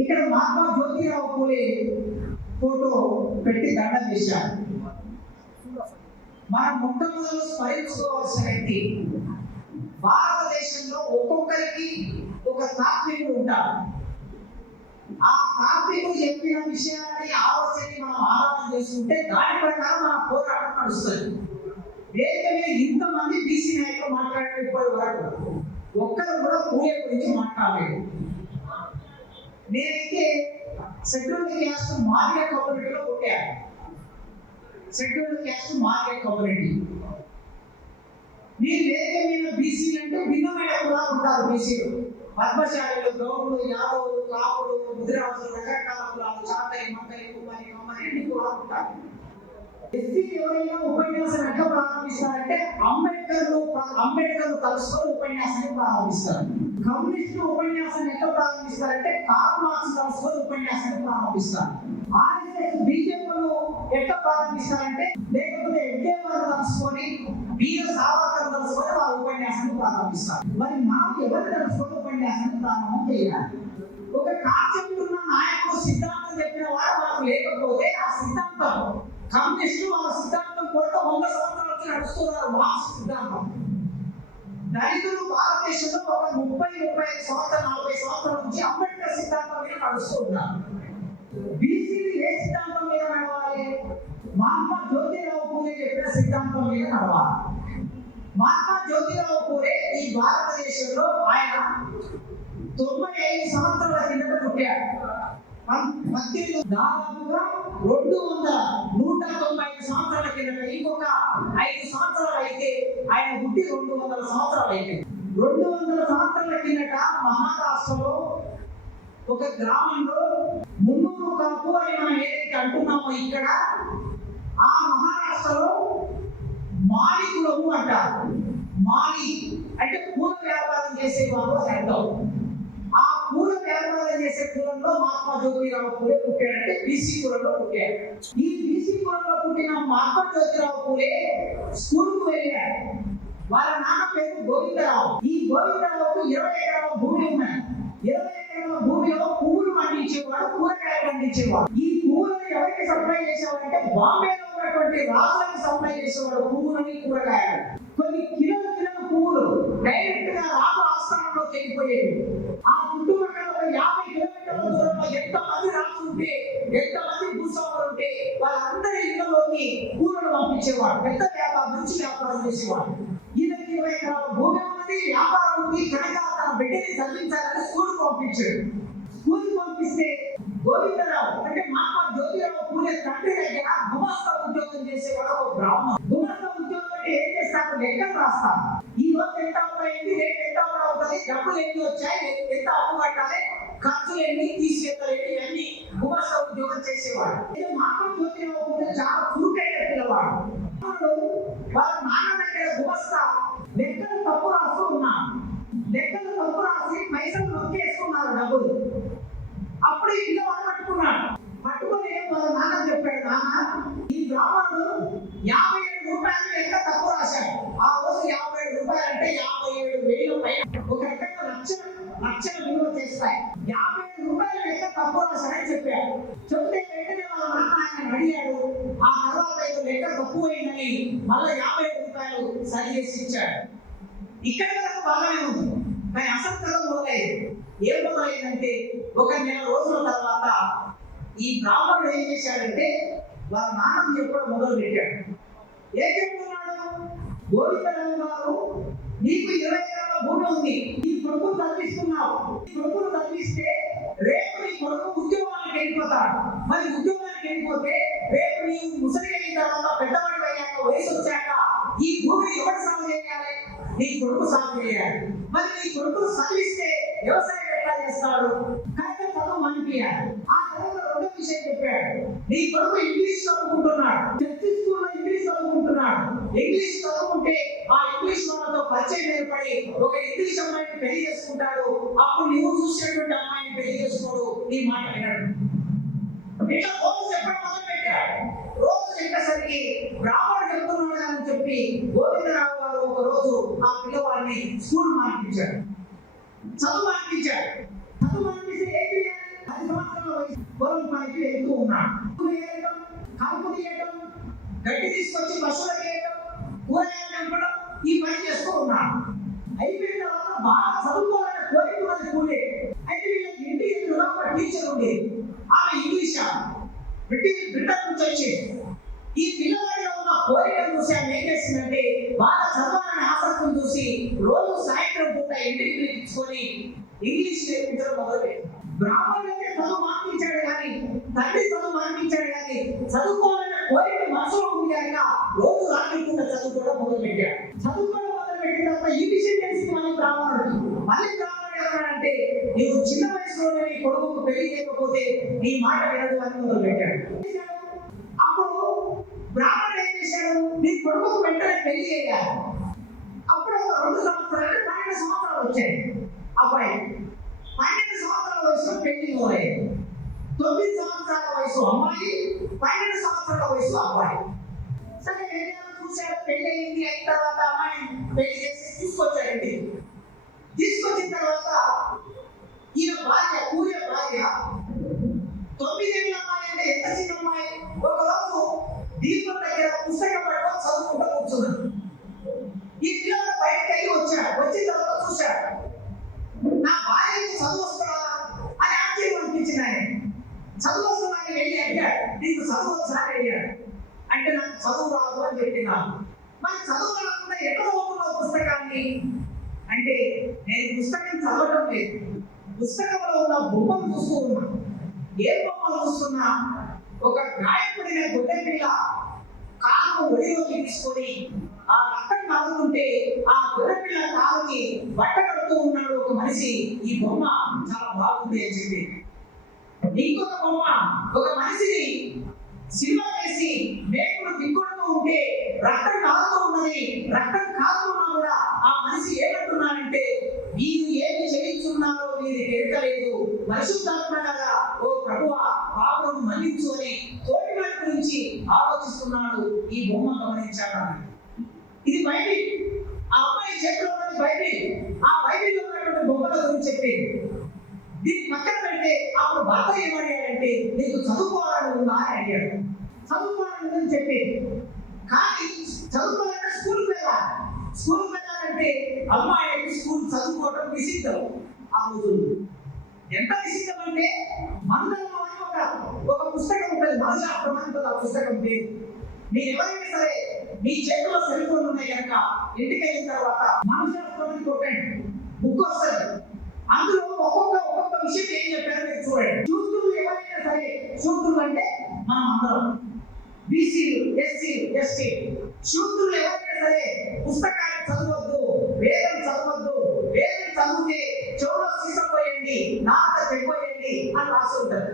ఇక్కడ మహాత్మా జ్యోతిరావు పూలే ఫోటో పెట్టి దండం వేశారు. మనం మొట్టమొదలు స్మరించుకోవాల్సిన వ్యక్తి. భారతదేశంలో ఒక్కొక్కరికి ఒక తాత్వికుడు ఉంటారు ఆ తాత్వికుడు చెప్పిన విషయాన్ని ఆలోచన మనం ఆలోచన చేసుకుంటే దాని ప్రకారం మన పోరాటం నడుస్తుంది. వేదిక మీద ఇంతమంది బీసీ నాయకులు మాట్లాడే ఇప్పటి వరకు ఒక్కరు కూడా పూలే గురించి మాట్లాడలేదు. నేనైతే షెడ్యూల్డ్ క్యాస్ట్ మార్గే కమ్యూనిటీలో కొట్టాను షెడ్యూల్డ్ క్యాస్ట్ మార్గే కమ్యూనిటీ. మీరు వేదిక మీద బీసీలు అంటే భిన్నమైన కులాలు ఉంటారు బీసీలు. పద్మశాలీలు గౌరులు యాదవులు కాపులు ముదిరాజులు రకరకాల కులాలు చాతయ్య మంతయ్య కుమారి కమ్మని అన్ని కులాలు ఉంటారు. ఎస్సీ ఎవరైనా ఉపన్యాసం ఎట్లా ప్రారంభిస్తారంటే అంబేద్కర్ అంబేద్కర్ తలుసుకొని ఉపన్యాసాన్ని ప్రారంభిస్తారు. కమ్యూనిస్టు ఉపన్యాసం ఎట్లా ప్రారంభిస్తారంటే కార్ల్ మార్క్స్ తలుసుకొని ఉపన్యాసాన్ని ప్రారంభిస్తారు. ఆర్ఎస్ఎస్ బీజేపీలు ఎట్లా ప్రారంభిస్తారంటే లేకపోతే ఎడ్డేవారు తలుసుకొని వీర సావర్కర్ తలుసుకొని వాళ్ళ ఉపన్యాసాన్ని ప్రారంభిస్తారు. మరి మనం ఎవరు తలుసుకొని ఉపన్యాసాన్ని ప్రారంభం చేయాలి? ఒక కాన్సెప్ట్ ఉన్న నాయకుడు సిద్ధాంతం చెప్పిన వాడు మనకు లేకపోతే ఆ సిద్ధాంతం కమ్యూనిస్టు వాళ్ళ సిద్ధాంతం కూడా వంద సంవత్సరాలకి నడుస్తున్నారు మా సిద్ధాంతం. దళితులు భారతదేశంలో ఒక ముప్పై ముప్పై ఐదు సంవత్సరాలు నలభై సంవత్సరాల నుంచి అంబేద్కర్ సిద్ధాంతం మీద నడుస్తూ ఉన్నారు. బీసీలు ఏ సిద్ధాంతం మీద నడవాలి? మహాత్మా జ్యోతిరావు పూలే చెప్పిన సిద్ధాంతం మీద నడవాలి. మహాత్మా జ్యోతిరావు పూలే ఈ భారతదేశంలో ఆయన తొంభై ఐదు సంవత్సరాల కిందట పుట్టాడు. పద్దెనిమిది దాదాపుగా రెండు వందల నూట తొంభై ఐదు సంవత్సరాల కిందట ఇంకొక ఐదు సంవత్సరాలు అయితే ఆయన పుట్టి రెండు వందల సంవత్సరాలు అయితే రెండు వందల సంవత్సరాల కిందట మహారాష్ట్రలో ఒక గ్రామంలో మున్నూరు కాపు అని మనం ఏదైతే అంటున్నామో ఇక్కడ ఆ మహారాష్ట్రలో మాలికులము అంటారు. మాలి అంటే పూల వ్యాపారం చేసే వారు అని అర్థం. ఆ పూల వ్యాపారం చేసే కులంలో మహాత్మా జ్యోతిరావు పూలే పుట్టాడంటే బీసీ కులంలో పుట్టాడు ఈ బీసీ కులంలో పుట్టిన మహాత్మా జ్యోతిరావు పూలే స్కూల్కు వెళ్ళాడు వాళ్ళ నాన్న పేరు గోవిందరావు. ఈ గోవిందరావుకు ఇరవై ఎకరాల భూమి ఉన్నాయి ఇరవై ఎకరాల భూమిలో పువ్వులు పండించేవాడు కూరగాయలు పండించేవాడు. ఈ పువ్వులను ఎవరికి సప్లై చేసేవాడంటే బాంబేలో ఉన్నటువంటి రాజులకు సప్లై చేసేవాడు పువ్వులని కూరగాయలు. కొన్ని కిలోల కిలోల పువ్వులు డైరెక్ట్గా రాజు ఆస్థానంలో వెళ్ళిపోయేవి. ఆ చుట్టుపక్కల యాభై కిలోమీటర్ల ఎంత మంది రాజు ఉంటే ఎంత మంది భూస్వాములు ఉంటే వాళ్ళందరి ఇళ్ళలోకి కూరలు పంపించేవాడు. పెద్ద వ్యాపారం నుంచి వ్యాపారం చేసేవాడు. ఈయనకి ఇరవై ఎకరాల భూమి ఉంది వ్యాపారం ఉంది కనుక తన బిడ్డని చదివించాలని స్కూల్ పంపించాడు. స్కూల్ పంపిస్తే గోవిందరావు అంటే మహాత్మా జ్యోతిరావు పూజ తండ్రి దగ్గర గుమస్తా ఉద్యోగం చేసేవాడు ఒక బ్రాహ్మణ గుమస్తా ఉద్యోగం అంటే ఏం చేస్తారు? లెక్కలు రాస్తారు. ఈ రోజు ఎంత అవుతాయింది రేపు డబ్బులు ఎన్ని వచ్చాయి? ఎంత అప్పు కట్టాలి? ఖర్చులు ఎన్ని? తీసేతలు ఎన్ని? అన్ని గుమస్తా ఉద్యోగం చేసేవాడు. ఇది మహాత్మా జ్యోతిరావు పూలే చాలా చురుకైన పిల్లవాడు. వాళ్ళ నాన్న దగ్గర గుమస్తా లెక్కలు తప్పు రాస్తూ ఉన్నాడు లెక్కలు తప్పు రాసి పైసలు నొక్కేసుకున్నారు డబ్బులు అప్పుడు ఈ పిల్లవాడు పట్టుకున్నాడు పట్టుకొని వాళ్ళ నాన్న చెప్పాడు నాన్న ఈ బ్రాహ్మణుడు యాభై ఏడు రూపాయలు లెక్క తప్పు రాశాడు ఆ రోజు యాభై ఏడు రూపాయలు అంటే యాభై ఏడు వేల పైన ఒక రకంగా లక్ష లక్షల విలువ చేస్తాయి. యాభై ఏడు రూపాయలు లెక్క తక్కువ సరే చెప్పాడు చెప్తే వెంటనే వాళ్ళ నాన్న ఆయన అడిగాడు. ఆ తర్వాత ఇది లెక్క తక్కువ అయిందని మళ్ళీ యాభై ఏడు రూపాయలు సరి చేసి ఇచ్చాడు. ఇక్కడ వరకు బాగానే ఉంది. కానీ అసంతరం మొదలైంది ఏం మొదలైందంటే ఒక నెల రోజుల తర్వాత ఈ బ్రాహ్మణుడు ఏం చేశాడంటే వాళ్ళ నాన్న చెప్పడం మొదలు పెట్టాడు. ఏం చెప్తున్నాడు గోవిందరావు గారు నీకు ఇరవై భూమి ఉంది. ఈ కొడుకును తగ్గిస్తున్నావు ఈ కొడుకును తగ్గిస్తే రేపు నీ కొడుకు ఉద్యోగానికి వెళ్ళిపోతాడు. మరి ఉద్యోగానికి వెళ్ళిపోతే రేపు నీ ముసలి అయిన తర్వాత పెద్దవాడు అయ్యాక వయసు వచ్చాక ఈ భూమిని ఎవరు సాగు చేయాలి? నీ కొడుకు సాగు చేయాలి. మరి నీ కొడుకు చదివిస్తే వ్యవసాయం చేస్తాడు. కానీ చదువు మనిపించాలి ఆ తర్వాత రెండో విషయం చెప్పాడు. నీ కొడుకు ఇంగ్లీష్ చదువుకుంటున్నాడు. చర్చి స్కూల్లో ఇంగ్లీష్ చదువుకుంటున్నాడు. ఇంగ్లీష్ చదువుకుంటే ఆ ఇంగ్లీష్ వాళ్ళతో పరిచయం ఏర్పడి ఒక ఇంగ్లీష్ అమ్మాయిని పెళ్ళి చేసుకుంటాడు. అప్పుడు నువ్వు చూసినటువంటి అమ్మాయిని పెళ్ళి చేసుకోడు. నీ మాట వినడు. ఇట్లా రోజు మొదలు పెట్టాడు. రోజు చెప్పేసరికి బ్రాహ్మణుడు చెప్తున్నాడు అని చెప్పి గోవిందరావు గారు ఒక రోజు ఆ పిల్లవాడిని స్కూల్ మార్పించాడు. చదువు మార్పించాడు. గడ్డి తీసుకొచ్చి బస్సులో వేయటం కూరగాయలు నింపడం ఈ పని చేస్తూ ఉన్నారు అయిపోయిన తర్వాత బాగా చదువుకోవాలని కోరిక ఉన్నది స్కూలే అయితే వీళ్ళకి ఇంటి ఎదురుగా ఒక టీచర్ ఉండే ఆమె ఇంగ్లీష్ బ్రిటిష్ బ్రిటన్ నుంచి వచ్చేది. ఈ పిల్లవాడిలో ఉన్న కోరికను చూసి ఆమె ఏం చేసిందంటే బాగా చదవాలనే ఆసక్తిని చూసి రోజు సాయంత్రం పూట ఇంటికి పిలిపించుకొని ఇంగ్లీష్ నేర్పించడం మొదలుపెట్టింది. బ్రాహ్మణులకే చదువు మానిపించాడు కానీ తండ్రి చదువు మానిపించాడు కానీ చదువుకోవాలనే కోరిక మనసులో ఉంది కనుక రోజు రాత్రి పూట చదువుకోవడం మొదలుపెట్టాడు. చదువుకోవడం మొదలుపెట్టిన తర్వాత ఈ విషయం తెలిసి మళ్ళీ బ్రాహ్మణుడు మళ్ళీ బ్రాహ్మణుడు అంటే నీవు చిన్న వయసులోనే నీ కొడుకు పెళ్ళి చేయకపోతే నీ మాట వినదు అని మొదలుపెట్టాడు. అప్పుడు బ్రాహ్మణుడు ఏం చేశాడు? నీ కొడుకు వెంటనే పెళ్ళి చేయాలి. అప్పుడు రెండు సంవత్సరాలు పన్నెండు సంవత్సరాలు వచ్చాయి. అబ్బాయి పన్నెండు సంవత్సరాల వయసులో పెళ్ళి మొదలయ్యాయి తొమ్మిది సంవత్సరాల వయసు అమ్మాయి పన్నెండు సంవత్సరాల వయసు అబ్బాయి. సరే వెళ్ళాను చూశాడు పెళ్ళి అయింది అయిన తర్వాత అమ్మాయిని పెళ్ళి చేసి తీసుకొచ్చాడు తీసుకొచ్చిన తర్వాత ఈయన భార్య కూరే భార్య తొమ్మిదేళ్ళ అమ్మాయి అంటే ఎంత చిన్న అమ్మాయి? ఒక దీపం దగ్గర పుస్తకం పట్టుకొని చదువుకుంటూ కూర్చున్నాడు ఈ పిల్లలు బయటకు వెళ్ళి వచ్చాడు వచ్చిన తర్వాత చూశాడు నా భార్యకు చదువు వస్తుందా అని ఆశ్చర్యం అనిపించింది ఆయన చదువు వస్తుందని వెళ్ళి అడిగాడు నీకు చదువు వచ్చా అని అడిగాడు అంటే నాకు చదువు రాదు అని చెప్పినాను మరి చదువు రాకుండా ఎక్కడ చదువుకున్నావు పుస్తకాన్ని అంటే నేను పుస్తకం చదవడం లేదు. పుస్తకంలో ఉన్న బొమ్మను చూస్తూ ఉన్నా. ఏ బొమ్మను చూస్తున్నా? ఒక గాయపడిన గుడ్డ పిల్ల కాలు ఒడిలోకి తీసుకొని ఆ రక్తం కాదుకుంటే ఆ గొర్రెపిల్ల కాలుకి బట్ట కడుతూ ఉన్నాడు ఒక మనిషి. ఈ బొమ్మ చాలా బాగుంది అని చెప్పి. ఇంకొక బొమ్మ ఒక మనిషిని సినిమా వేసి మేకులు దిక్కొడుతూ ఉంటే రక్తం కాలుతూ ఉన్నది. రక్తం ఎరకలేదు ఓ ప్రభువ పాపను మన్నించు అని తోటి వారి గురించి ఆలోచిస్తున్నాడు ఈ బొమ్మ గమనించాడు. ఇది బైబిల్. ఆ అమ్మాయి చేతిలో ఉన్నది బైబిల్. ఆ బైబిల్లో ఉన్నటువంటి బొమ్మల గురించి చెప్పి దీన్ని పక్కన పెడితే అప్పుడు భర్త ఏమడిగాడంటే నీకు చదువుకోవాలని ఉందా? అని అడిగాడు. చదువుకోవాలని ఉందని చెప్పి కానీ చదువుకోవాలంటే స్కూల్కి వెళ్ళాలి. స్కూల్కి వెళ్ళాలంటే అమ్మాయికి స్కూల్ చదువుకోవడం నిషిద్ధం. ఆ రోజుల్లో ఎంత నిషిద్ధం అంటే మందరం అని ఒక ఒక పుస్తకం ఉంటుంది. మనశాస్త్రం అని ఆ పుస్తకం పేరు మీరు ఎవరైనా సరే మీ చేతిలో సెల్ ఫోన్ ఉన్నాయి కనుక ఇంటికి వెళ్ళిన తర్వాత మనశాస్త్రం అని కొట్టండి. బుక్ వస్తుంది. అందులో ఒక్కొక్క ఒక్కొక్క విషయం ఏం చెప్పారో మీరు చూడండి. శూద్రులు ఎవరైనా సరే శూద్రులు అంటే మనం అందరం బీసీలు ఎస్సీలు ఎస్టీ. శూద్రులు ఎవరైనా సరే పుస్తకాలు చదవద్దు వేదం చదవద్దు వేదం చదివితే అని రాసి ఉంటుంది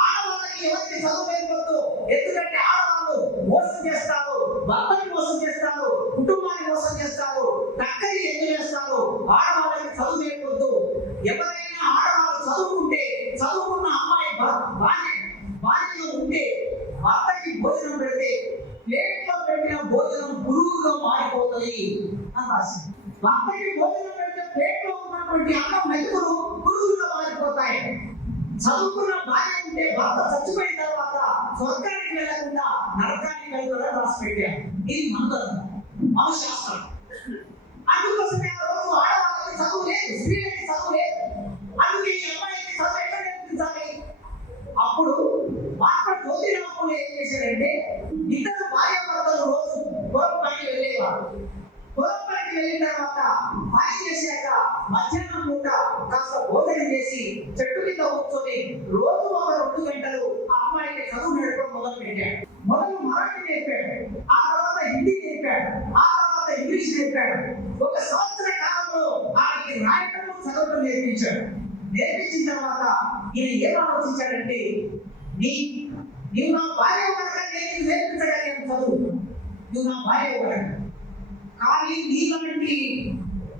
ఆడవాళ్ళకి ఎవరికి చదువు నేర్పొద్దు ఎందుకంటే ఆడవాళ్ళు మోసం చేస్తారు భర్తని మోసం చేస్తారు కుటుంబాన్ని మోసం చేస్తారు టక్కరి ఎందుకు చేస్తారు? ఆడవాళ్ళకి చదువు నేర్పొద్దు ఎవరైనా ఆడవాళ్ళు చదువుకుంటే చదువుకున్న అమ్మాయి భార్య భార్యలో ఉంటే భర్తకి భోజనం పెడితే ప్లేట్లో పెట్టిన భోజనం పురుగుగా మారిపోతుంది అని రాసింది. భర్తకి భోజనం పెడితే ప్లేట్లో ఉన్నటువంటి అన్నం మెతుకులు పురుగుల్లో మారిపోతాయి చదువుకున్న భార్య ఉంటే భర్త చచ్చిపోయిన తర్వాత స్వర్గానికి వెళ్ళకుండా నరకానికి వెళ్తారని రాసి పెట్టారు. ఇది మందరం. మన శాస్త్రం అందుకోసమే ఆ రోజు ఆడవాళ్ళకి చదువు లేదు స్త్రీలకి చదువు లేదు. అందుకే ఈ అమ్మాయికి చదువు ఎక్కడ నేర్పించాలి? అప్పుడు మాత్రం జ్యోతిరాములు ఏం చేశారంటే ఇద్దరు భార్య భర్తలు రోజు పొలం పనికి వెళ్ళేవారు పొలం పనికి వెళ్ళిన తర్వాత పని చేశాక మధ్యాహ్నం పూట కాస్త భోజనం చేసి చెట్టు కింద కూర్చొని రోజు ఒక రెండు గంటలు ఆ అమ్మాయికి చదువు నేర్పడం మొదలు మరాఠీ నేర్పాడు ఆ తర్వాత హిందీ నేర్పాడు ఆ తర్వాత ఇంగ్లీష్ నేర్పాడు ఒక సంవత్సర కాలంలో ఆయనకి రాయటం చదవటం నేర్పించాడు. నేర్పించిన తర్వాత ఈయన ఏం ఆలోచించాడంటే నీ నీవు నా భార్య వరకు నేను నేర్పించగలిగాను చదువు. నువ్వు నా భార్య వరకు కానీ నీలాంటి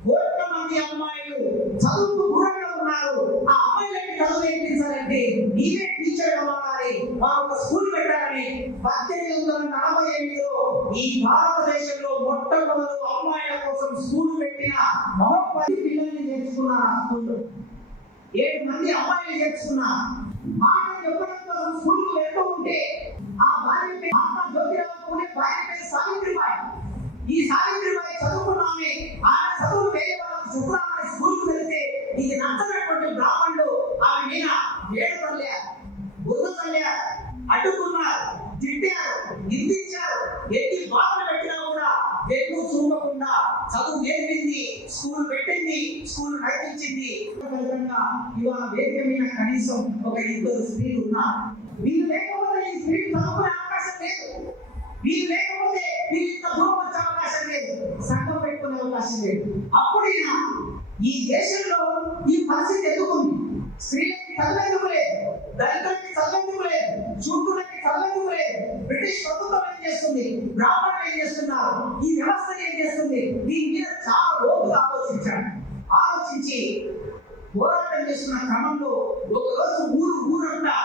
కోట్ల మంది అమ్మాయిలు చదువు దూరంగా ఉన్నారు ఆ అమ్మాయిలకి చదువు నేర్పించాలంటే నీవే టీచర్ అవ్వాలి మా ఒక స్కూల్ పెట్టాలని పద్దెనిమిది వందల నలభై ఎనిమిదిలో ఈ భారతదేశంలో మొట్టమొదటి అమ్మాయిల కోసం స్కూల్ పెట్టిన మహోపతి పిల్లల్ని నేర్చుకున్నారు ఆ స్కూల్లో. ఏడు మంది అమ్మాయిలు చేర్చుకున్నా మాట చెప్పడం కోసం స్కూల్కి వెళ్తూ ఉంటే ఆ భార్య మహాత్మా జ్యోతిరావు పూలే భార్య పేరు సావిత్రిబాయి. ఈ సావిత్రి చదువుకున్నామే ఆమె చదువు వేరే వాళ్ళకి శుక్రవారం స్కూల్కి వెళ్తే ఇది నచ్చనటువంటి బ్రాహ్మణుడు ఆమె మీద ఏడు తల్లే బుద్ధ తల్లే అడ్డుకున్నారు తిట్టారు నిందించారు ఎన్ని బాధలు పెట్టినా కూడా ఎక్కువ చూపకుండా చదువు నేర్పింది స్కూల్ పెట్టింది స్కూల్ వచ్చింది ఇవాళ వేదిక మీద కనీసం ఒక ఇద్దరు స్త్రీలు ఉన్నారు వీళ్ళు లేకపోతే ఈ స్త్రీలు చదువుకునే అవకాశం లేదు. వీళ్ళు లేకపోతే వీళ్ళు ఇంత దూరం వచ్చే అవకాశం లేదు. సంఘం పెట్టుకునే అవకాశం లేదు. అప్పుడైనా ఈ దేశంలో ఈ పరిస్థితి ఎందుకుంది? స్త్రీలకి చదివేందుకు లేదు? దళితులకి చదివేందుకు లేదు? చూపులకి చదివేందుకు లేదు? బ్రిటిష్ ప్రభుత్వం ఏం చేస్తుంది? బ్రాహ్మణులు ఏం చేస్తున్నారు? ఈ వ్యవస్థ ఏం చేస్తుంది? దీని మీద చాలా చేస్తున్న క్రమంలో ఒకరోజు ఊరు ఊరంతా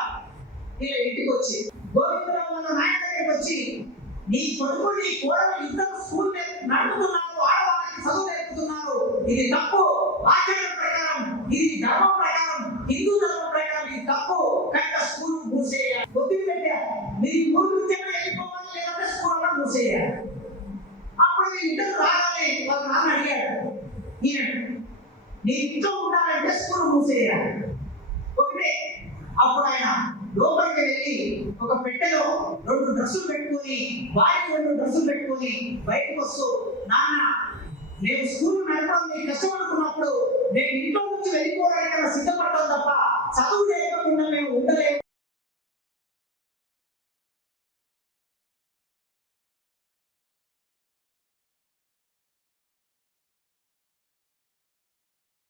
ఇలా ఇంటికి వచ్చి గోవిందరావు అన్న నాయన దగ్గరికి వచ్చి నీ కొడుకు నీ కోడలు ఇద్దరు స్కూల్ నడుపుతున్నారు ఆడవాళ్ళకి చదువు నేర్పుతున్నారు. ఇది తప్పు. ఆచరణ ప్రకారం ఇది ధర్మం ప్రకారం హిందూ ధర్మం ప్రకారం ఇది తప్పు కనుక స్కూల్ మూసేయాలి ఒత్తిడి పెట్టారు మీరు ఊరు నుంచి వెళ్ళిపోవాలి లేదంటే స్కూల్ అన్నా మూసేయాలి అప్పుడు మీ ఇద్దరు రాగానే వాళ్ళ నాన్న అడిగాడు ఈయన నీ ఇంట్లో ఉండాలంటే స్కూల్ మూసేయాలి ఒకటే అప్పుడు ఆయన లోపలికి వెళ్ళి ఒక పెట్టెలో రెండు డ్రెస్సులు పెట్టుకొని వారికి రెండు డ్రెస్సులు పెట్టుకొని బయటకు వస్తూ నాన్న మేము స్కూల్ నడపడం మీకు కష్టపడుతున్నప్పుడు మేము ఇంట్లో నుంచి వెళ్ళిపోవడానికి సిద్ధపడతాం తప్ప చదువు లేకుండా మేము ఉండలేము.